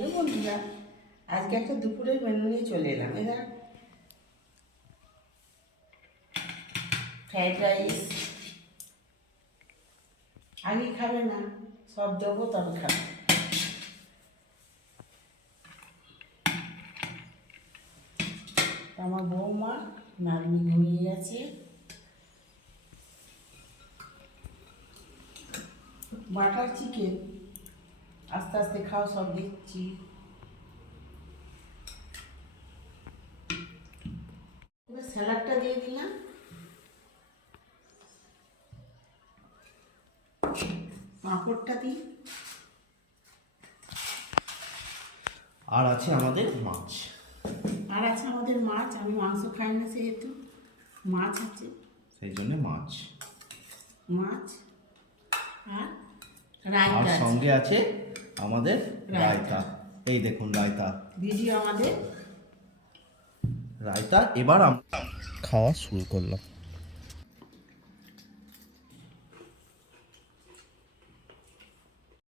Hello বন্ধুরা, আজকে একটা দুপুরের মেনু নিয়ে চলে এলাম। এরা ফ্রাইড রাইস আগে খাবে না, সব দেবো তবে খাবে। আমার বৌমা নাতনি ঘুমিয়ে গেছে। বাটার চিকেন আস্তে আস্তে খাও, সব দিচ্ছি। এবার স্যালাডটা দিয়ে দিলাম। পাঁপড়টা দিই। আর আছে আমাদের মাছ। আমি মাংস খাই না, সেহেতু মাছ আছে, সেই জন্য মাছ আর আর রায়তা সঙ্গে আছে আমাদের রায়তা। এই দেখুন রায়তা, ভিডিও আমাদের রায়তা। এবার আমরা খাওয়া শুরু করলাম।